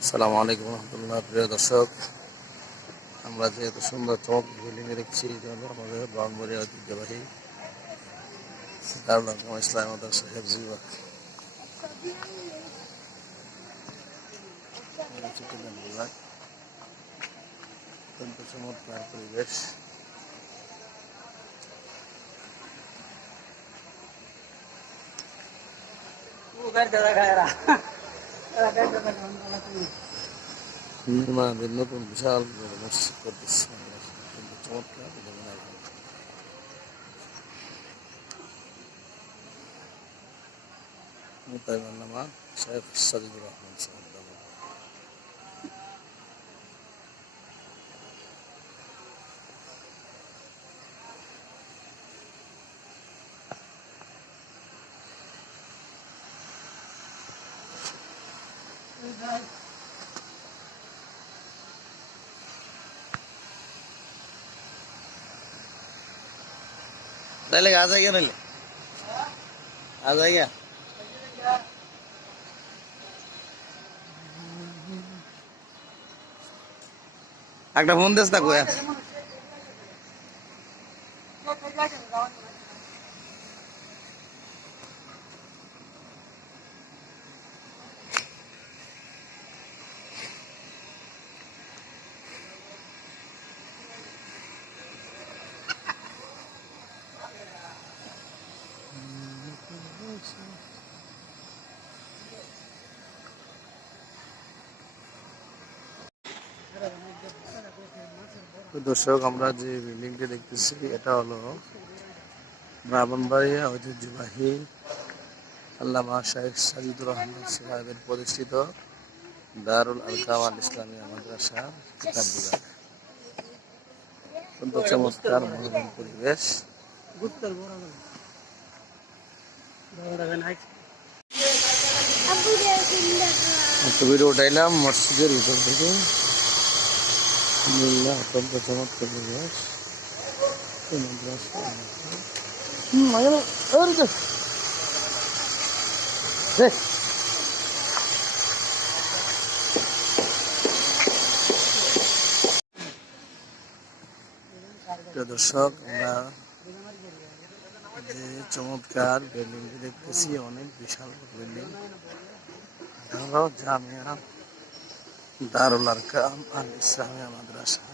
আসসালামু আলাইকুম রহমতুল্লাহ। প্রিয় দর্শক, আমরা যে এত সুন্দর চমক বিল্ডিংয়ে দেখছি, এটা হলো আমাদের ব্রাহ্মণবাড়িয়া ঐতিহ্যবাহী দারুল আরকাম ইসলামী মাদ্রাসা হেফজ বিভাগ। চট্টগ্রাম বিভাগ, অত্যন্ত চমৎকার পরিবেশ। নির্মাণাধীন নতুন বিশাল বড় মসজিদ করতেছে, অত্যন্ত চমৎকার। মোতায়েমের নামা শেখ সাজিদুর রহমান সাহেব। आ जाएगा नहीं, आ जाएगा। একটা ফোন দিস না কোয়া। দর্শক, আমরা যে বিল্ডিংটি দেখতেছি এটা হলো ব্রাহ্মণবাড়িয়া ঐতিহ্যবাহী আল্লামা শেখ সাজিদুর রহমান সাহেবের প্রতিষ্ঠিত দারুল আরকাম আল ইসলামিয়া মাদ্রাসা কিতাব বিভাগ। অত্যন্ত চমৎকার মনোরম পরিবেশ। ভিডিও উঠাইলাম মসজিদের ভিতর থেকে। অত্যন্ত চমৎকার পরিবেশ। দর্শক, আমরা যে চমৎকার বিল্ডিংটি দেখতেছি, অনেক বিশাল বিল্ডিং। হলো জামিয়া দারুল আরকাম আল ইসলামিয়া মাদ্রাসা,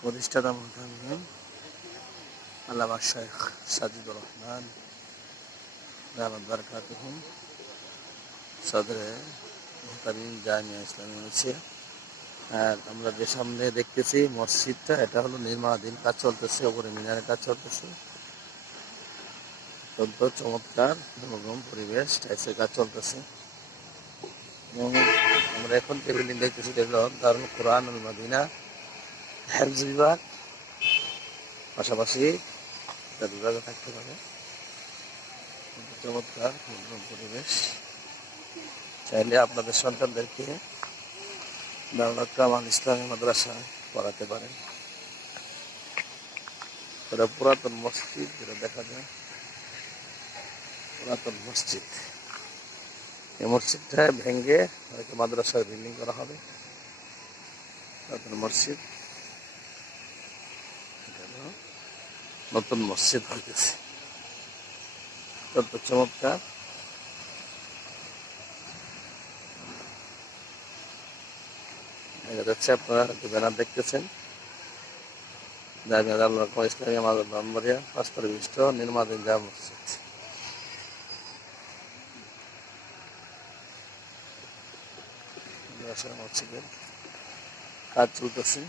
প্রতিষ্ঠাতা মুহতামিম আল্লামা শেখ সাজিদুর রহমান দামাত বারাকাতুহুম সদরে মুহতামিম জামিয়া ইসলামী হয়েছে। আর আমরা যে সামনে দেখতেছি মসজিদটা, এটা হলো নির্মাণাধীন, কাজ চলতেছে, ওপরে মিনারের কাজ চলতেছে। অত্যন্ত চমৎকার মনোরম পরিবেশ, টাইলসের কাজ চলতেছে। এবং আমরা এখন যে বিল্ডিং দেখতেছি দেখলো দারুল কোরআন আল মাদিনা হেফজ বিভাগ, পাশাপাশি একটা বিভাগে থাকতে পারে। চমৎকার মনোরম পরিবেশ। চাইলে আপনাদের সন্তানদেরকে দারুল আরকাম আল ইসলামী মাদ্রাসায় পড়াতে পারেন। এটা পুরাতন মসজিদ, যেটা দেখা যায় পুরাতন মসজিদ। এই মসজিদটা ভেঙে হয়তো মাদ্রাসার বিল্ডিং করা হবে। পুরাতন মসজিদ, নতুন মসজিদ হইতেছে। অত্যন্ত চমৎকার। দেখা যাচ্ছে, আপনারা হয়তো ব্যানার দেখতেছেন, জামিয়া দারুল আরকাম ইসলামিয়া ব্রাহ্মণবাড়িয়া 5 তলা বিশিষ্ট নির্মাণাধীন জামে মসজিদ। মসজিদের কাজ চলতেছে।